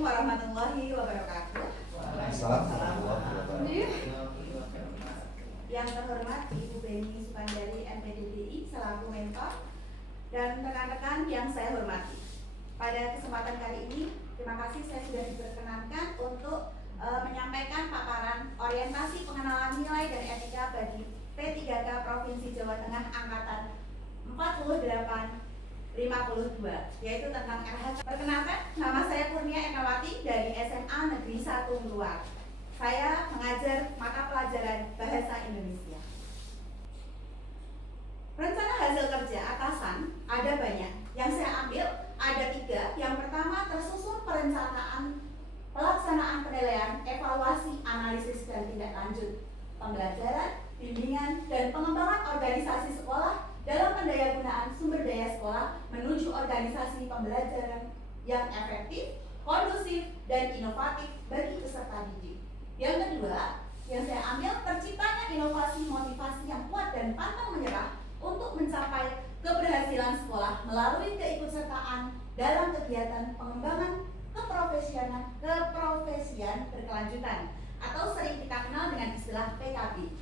Warahmatullahi wabarakatuh. Yang terhormat Ibu Beni Sukandari MPDDI selaku mentor dan rekan-rekan yang saya hormati. Pada kesempatan kali ini, terima kasih saya sudah diperkenankan untuk menyampaikan paparan orientasi pengenalan nilai dan etika bagi P3K Provinsi Jawa Tengah angkatan 4852, yaitu tentang RH. Perkenalkan, nama saya Kurnia Ernawati dari SMA Negeri 1 Meluar. Saya mengajar mata pelajaran Bahasa Indonesia. Rencana hasil kerja atasan ada banyak. Yang saya ambil ada 3. Yang pertama, tersusun perencanaan pelaksanaan penilaian, evaluasi, analisis, dan tindak lanjut pembelajaran, bimbingan, dan pengembangan organisasi sekolah dalam pendayagunaan sumber daya sekolah menuju organisasi pembelajaran yang efektif, kondusif, dan inovatif bagi peserta didik. Yang kedua, yang saya ambil, terciptanya inovasi motivasi yang kuat dan pantang menyerah untuk mencapai keberhasilan sekolah melalui keikutsertaan dalam kegiatan pengembangan keprofesian berkelanjutan atau sering kita kenal dengan istilah PKB.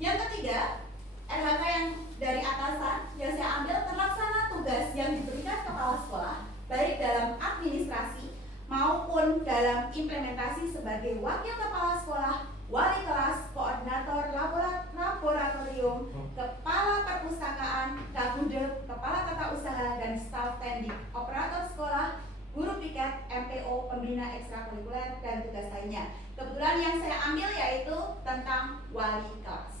Yang ketiga, RHK yang dari atasan yang saya ambil terlaksana tugas yang diberikan kepala sekolah baik dalam administrasi maupun dalam implementasi sebagai wakil kepala sekolah, wali kelas, koordinator laboratorium, kepala perpustakaan, kabudek, kepala tata usaha dan staf tendik, operator sekolah, guru piket, MPO, pembina ekstrakurikuler, dan tugas lainnya. Kebetulan yang saya ambil yaitu tentang wali kelas.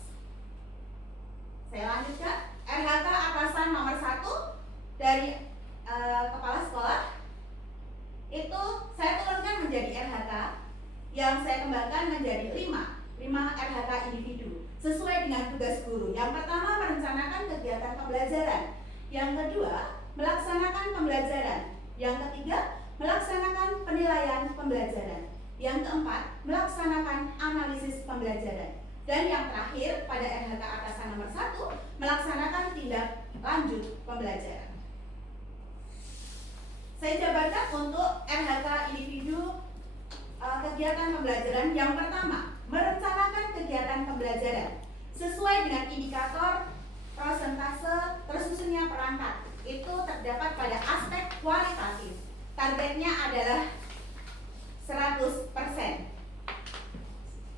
Saya lanjutkan, RHK atasan nomor 1 dari kepala sekolah itu saya turunkan menjadi RHK yang saya kembangkan menjadi 5 RHK individu sesuai dengan tugas guru. Yang pertama, merencanakan kegiatan pembelajaran. Yang kedua, melaksanakan pembelajaran. Yang ketiga, melaksanakan penilaian pembelajaran. Yang keempat, melaksanakan analisis pembelajaran. Dan yang terakhir, pada RHK atasan nomor 1, melaksanakan tindak lanjut pembelajaran. Saya jabarkan untuk RHK individu kegiatan pembelajaran. Yang pertama, merencanakan kegiatan pembelajaran sesuai dengan indikator prosentase tersusunnya perangkat. Itu terdapat pada aspek kualitatif. Targetnya adalah 100%.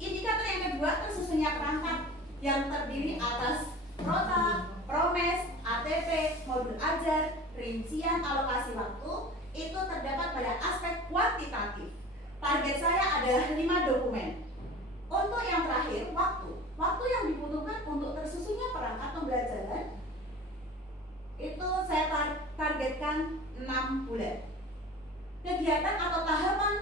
Indikator yang kedua, tersusunnya perangkat yang terdiri atas prota, promes, ATP, modul ajar, rincian alokasi waktu. Itu terdapat pada aspek kuantitatif. Target saya adalah 5 dokumen. Untuk yang terakhir, waktu yang dibutuhkan untuk tersusunnya perangkat pembelajaran itu saya targetkan 6 bulan. Kegiatan atau tahapan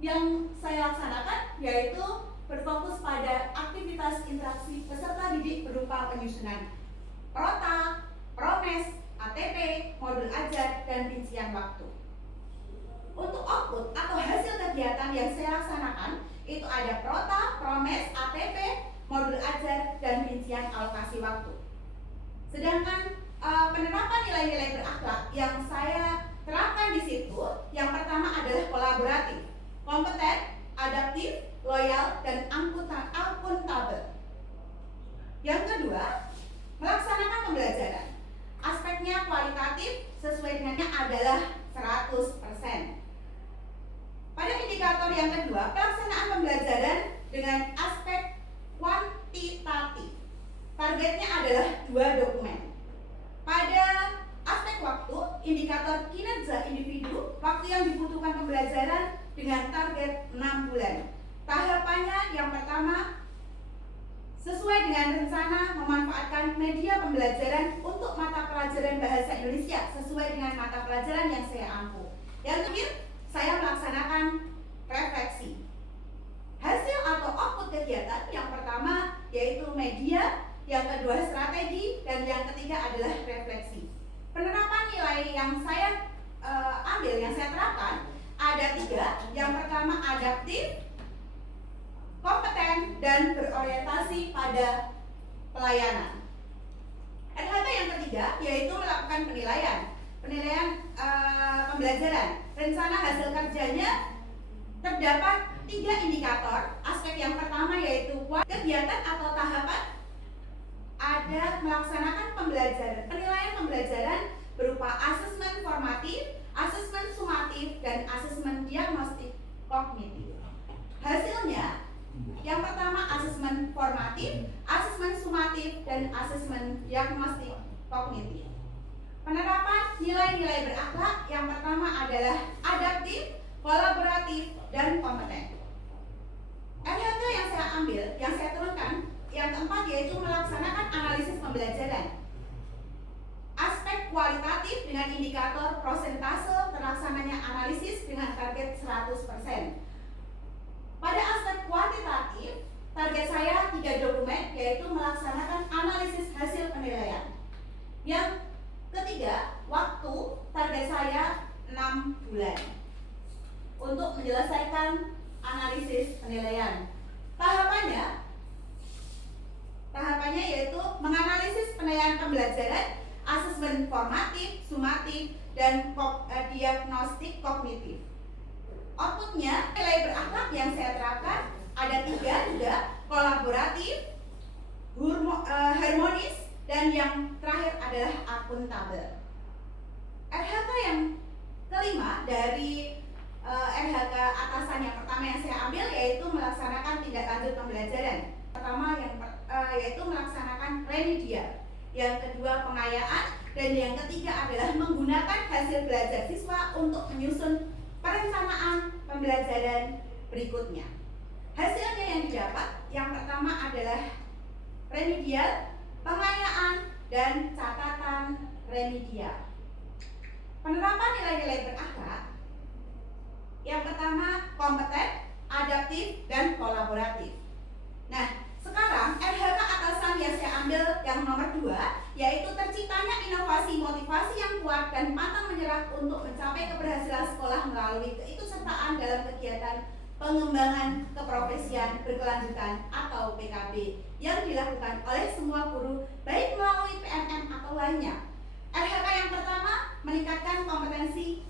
yang saya laksanakan yaitu berfokus pada aktivitas interaksi peserta didik berupa penyusunan prota, promes, ATP, modul ajar, dan rincian waktu. Untuk output atau hasil kegiatan yang saya laksanakan itu ada prota, promes, ATP, modul ajar, dan rincian alokasi waktu. Sedangkan penerapan nilai-nilai berakhlak yang saya terapkan di situ, yang pertama adalah kolaboratif, kompeten, adaptif, loyal, dan akuntabel. Yang kedua, melaksanakan pembelajaran. Aspeknya kualitatif, sesuai dengannya adalah 100%. Pada indikator yang kedua, pelaksanaan pembelajaran dengan aspek kuantitatif. Targetnya adalah 2 dokumen. Pada aspek waktu, indikator kinerja individu, waktu yang dibutuhkan pembelajaran dengan target 6 bulan. Tahapannya yang pertama, sesuai dengan rencana memanfaatkan media pembelajaran untuk mata pelajaran Bahasa Indonesia sesuai dengan mata pelajaran yang saya ampu. Yang terakhir, saya melaksanakan refleksi. Hasil atau output kegiatan yang pertama yaitu media, yang kedua strategi, dan yang ketiga adalah refleksi. Penerapan nilai yang saya ambil, yang saya terapkan ada 3. Yang pertama adaptif, kompeten, dan berorientasi pada pelayanan. RHK yang ketiga yaitu melakukan penilaian pembelajaran. rencana hasil kerjanya terdapat 3 indikator. Aspek yang pertama yaitu kegiatan atau tahapan. Ada melaksanakan pembelajaran, penilaian pembelajaran berupa asesmen formatif, asesmen sumatif, dan asesmen diagnostik kognitif. Hasilnya, yang pertama asesmen formatif, asesmen sumatif, dan asesmen diagnostik kognitif. Penerapan nilai-nilai berakhlak yang pertama adalah adaptif, kolaboratif, dan kompeten. RHK yang saya ambil, yang saya turunkan, yang keempat yaitu melaksanakan analisis pembelajaran. Aspek kualitatif dengan indikator prosentase terlaksananya analisis dengan target 100%. Pada aspek kuantitatif, target saya 3 dokumen yaitu melaksanakan analisis hasil penilaian. Yang ketiga, waktu target saya 6 bulan untuk menyelesaikan analisis penilaian. Tahapannya yaitu menganalisis penilaian pembelajaran, asesmen formatif, sumatif, dan diagnostik kognitif. Outputnya nilai berakhlak yang saya terapkan ada 3 juga, kolaboratif, harmonis, dan yang terakhir adalah akuntabel. RHK yang kelima dari RHK atasan yang pertama yang saya ambil yaitu melaksanakan tindak lanjut pembelajaran. Pertama yaitu melaksanakan remedial, yang kedua pengayaan, dan yang ketiga adalah menggunakan hasil belajar siswa untuk menyusun perencanaan pembelajaran berikutnya. Hasilnya yang didapat yang pertama adalah remedial, pengayaan, dan catatan remedial. Penerapan nilai-nilai berakhlak yang pertama kompeten, adaptif, dan kolaboratif. Nah, sekarang RHK atasan yang saya ambil yang nomor 2 yaitu terciptanya inovasi motivasi yang kuat dan pantang menyerah untuk mencapai keberhasilan sekolah melalui keikutsertaan dalam kegiatan pengembangan keprofesian berkelanjutan atau PKB yang dilakukan oleh semua guru baik melalui PNM atau lainnya. RHK yang pertama meningkatkan kompetensi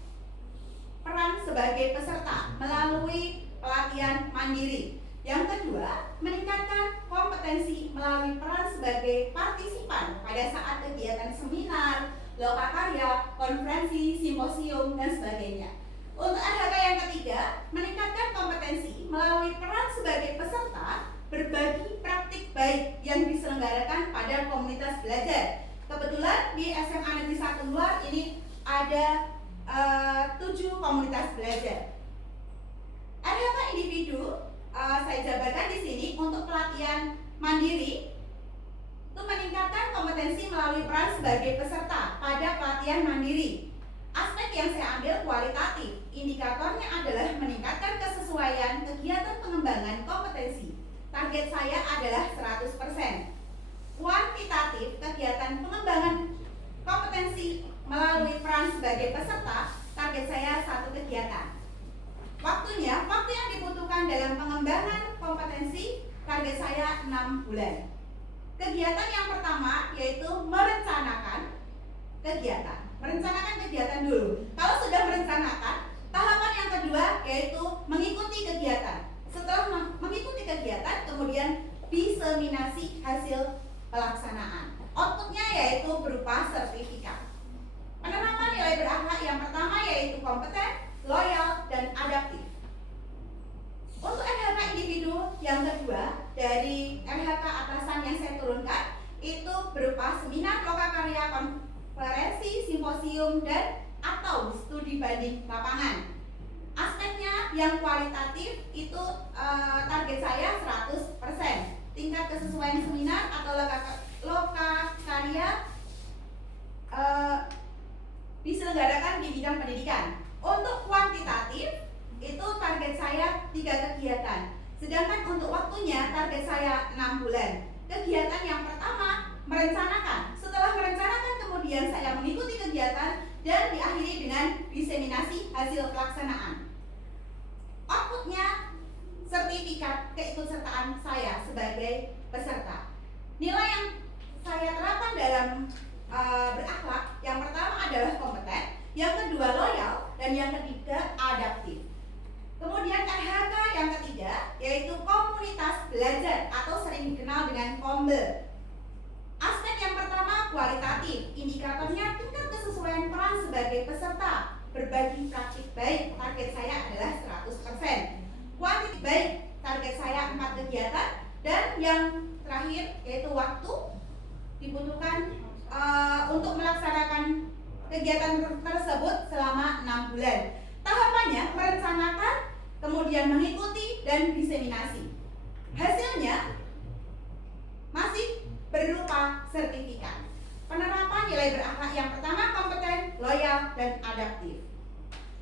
peran sebagai peserta melalui pelatihan mandiri. Yang kedua, meningkatkan kompetensi melalui peran sebagai partisipan pada saat kegiatan seminar, lokakarya, konferensi, simposium, dan sebagainya. Untuk RHK yang ketiga, meningkatkan kompetensi melalui peran sebagai peserta berbagi praktik baik yang diselenggarakan pada komunitas belajar. Kebetulan di SMA Negeri 1 Luar ini ada 7 komunitas belajar. RHK individu saya jabarkan di sini untuk pelatihan mandiri itu meningkatkan kompetensi melalui peran sebagai peserta pada pelatihan mandiri. Aspek yang saya ambil kualitatif, indikatornya adalah meningkatkan kesesuaian kegiatan pengembangan kompetensi. Target saya adalah 100%. Kuantitatif, kegiatan pengembangan kompetensi melalui peran sebagai peserta, target saya 1 kegiatan. Waktu yang dibutuhkan dalam pengembangan kompetensi, target saya 6 bulan. Kegiatan yang pertama yaitu merencanakan kegiatan. Merencanakan kegiatan dulu. Kalau sudah merencanakan, tahapan yang kedua yaitu mengikuti kegiatan. Setelah mengikuti kegiatan, kemudian diseminasi hasil pelaksanaan. Outputnya yaitu berupa sertifikat. Penerapan nilai berakhlak yang pertama yaitu kompeten, loyal, dan adaptif. Untuk RHK individu yang kedua dari RHK atasan yang saya turunkan itu berupa seminar, lokakarya, konferensi, simposium, dan atau studi banding lapangan. Aspeknya yang kualitatif itu target saya 100%. Tingkat kesesuaian seminar atau lokakarya diselenggarakan di bidang pendidikan. Untuk kuantitatif itu target saya 3 kegiatan. Sedangkan untuk waktunya target saya 6 bulan. Kegiatan yang pertama merencanakan. Setelah merencanakan kemudian saya mengikuti kegiatan dan diakhiri dengan diseminasi hasil pelaksanaan. Outputnya sertifikat keikutsertaan saya sebagai peserta. Nilai yang saya terapkan dalam berakhlak yang pertama adalah kompeten, yang kedua loyal, dan yang ketiga adaptif. Kemudian RHK yang ketiga yaitu komunitas belajar atau sering dikenal dengan KOMBE. Aspek yang pertama kualitatif, indikatornya tingkat kesesuaian peran sebagai peserta. Berbagi praktik baik, target saya adalah 100%. Kuantitatif baik, target saya 4 kegiatan. Dan yang terakhir yaitu waktu dibutuhkan untuk melaksanakan kegiatan tersebut selama 6 bulan. Tahapannya merencanakan, kemudian mengikuti dan diseminasi. Hasilnya masih berupa sertifikat. Penerapan nilai berakhlak yang pertama kompeten, loyal, dan adaptif.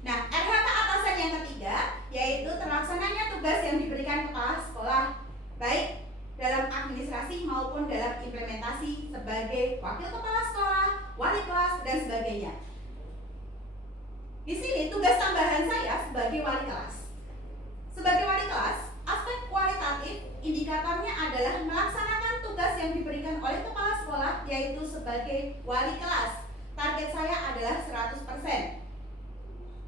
Nah, RHK atasan yang ketiga yaitu terlaksananya tugas yang diberikan kepala sekolah, baik dalam administrasi maupun dalam implementasi sebagai wakil kepala sekolah, wali kelas, dan sebagainya. Di sini tugas tambahan saya sebagai wali kelas. Sebagai wali kelas, aspek kualitatif indikatornya adalah melaksanakan tugas yang diberikan oleh kepala sekolah, yaitu sebagai wali kelas. Target saya adalah 100%.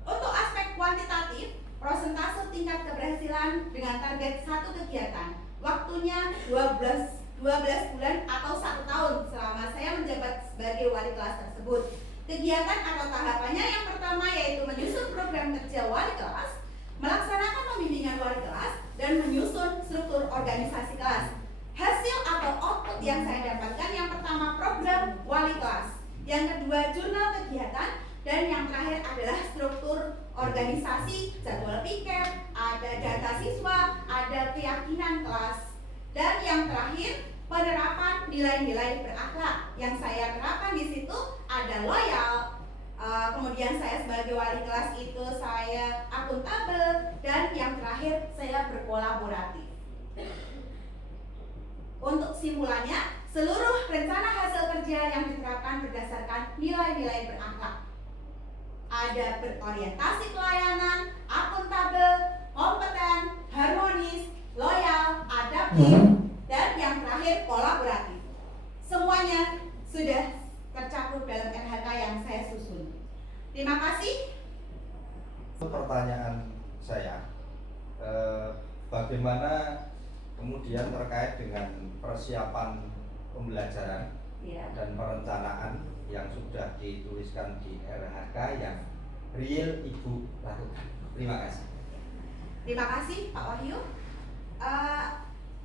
Untuk aspek kuantitatif, prosentase tingkat keberhasilan dengan target 1 kegiatan. Waktunya 12 bulan atau 1 tahun selama saya menjabat sebagai wali kelas tersebut. Kegiatan atau tahapannya yang pertama yaitu menyusun program kerja wali kelas, melaksanakan pembimbingan wali kelas, dan menyusun struktur organisasi kelas. Hasil atau output yang saya dapatkan yang pertama program wali kelas, yang kedua jurnal kegiatan, dan yang terakhir adalah struktur organisasi, jadwal piket, ada data siswa, ada keyakinan kelas, dan yang terakhir penerapan nilai-nilai berakhlak. Yang saya terapkan di situ ada loyal, kemudian saya sebagai wali kelas itu saya akuntabel, dan yang terakhir saya berkolaboratif. Untuk simpulannya, seluruh rencana hasil kerja yang diterapkan berdasarkan nilai-nilai berakhlak. Ada berorientasi pelayanan, akuntabel, kompeten, harmonis, loyal, adaptif, dan yang terakhir kolaboratif. Semuanya sudah tercakup dalam RHK yang saya susun. Terima kasih. Pertanyaan saya, bagaimana kemudian terkait dengan persiapan pembelajaran dan perencanaan yang sudah dituliskan di RHK yang real Ibu lakukan? Terima kasih. Terima kasih Pak Wahyu.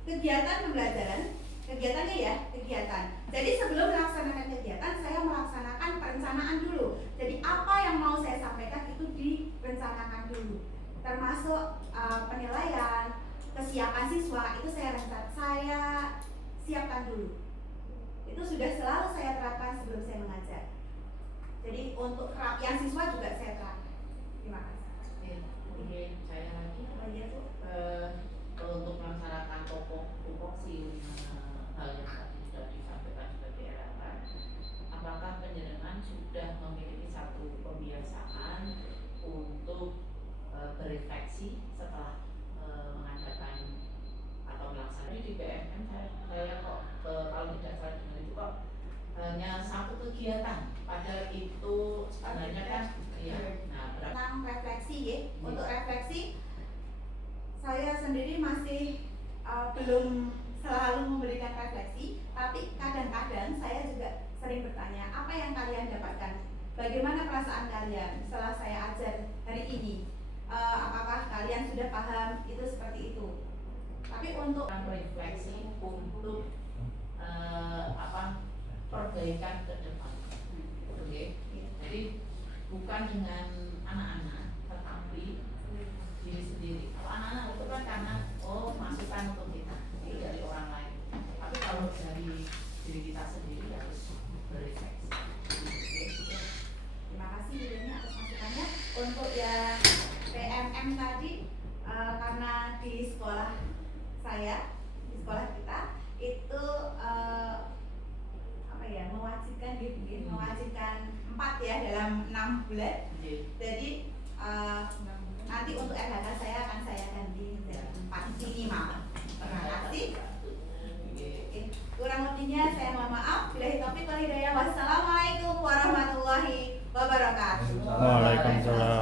Kegiatan pembelajaran, kegiatannya ya, kegiatan. Jadi sebelum melaksanakan kegiatan, saya melaksanakan perencanaan dulu. Jadi apa yang mau saya sampaikan itu direncanakan dulu. Termasuk penilaian, kesiapan siswa itu saya siapkan dulu. Itu sudah selalu saya terapkan sebelum saya mengajar. Jadi untuk kerapian siswa juga saya terapkan. Terima kasih. Kemudian saya lagi, Bu? untuk melaksanakan tupoksi hal yang tadi sudah disampaikan sebagai arahan, apakah penjenengan sudah memiliki satu pembiasaan untuk berefleksi setelah mengadakan atau melaksanakan di BMM? Saya kok kalau tidak salah dengar itu kok hanya 1 kegiatan, padahal itu sebenarnya kan ya. Nah, tentang refleksi ya. Untuk refleksi saya sendiri masih belum selalu memberikan refleksi, tapi kadang-kadang saya juga sering bertanya, apa yang kalian dapatkan? Bagaimana perasaan kalian setelah saya ajar hari ini? Apakah kalian sudah paham itu seperti itu? Tapi untuk refleksi untuk perbaikan ke depan. Oke. Jadi bukan dengan anak-anak, tetapi diri sendiri. Kalau anak-anak itu kan karena masukan untuk kita, itu dari orang lain. Tapi kalau dari diri kita sendiri harus berefleksi. Terima kasih Ibunya atas masukannya. Untuk yang PMM tadi, karena di sekolah saya, di sekolah kita itu mewajibkan 4 ya dalam 6 bulan. Jadi nanti untuk RHK saya akan saya ganti dalam 4 minimal. Terima kasih. Kurang lebihnya saya mohon maaf. Billahi taufiq wal hidayah. Wassalamualaikum warahmatullahi wabarakatuh. Waalaikumsalam.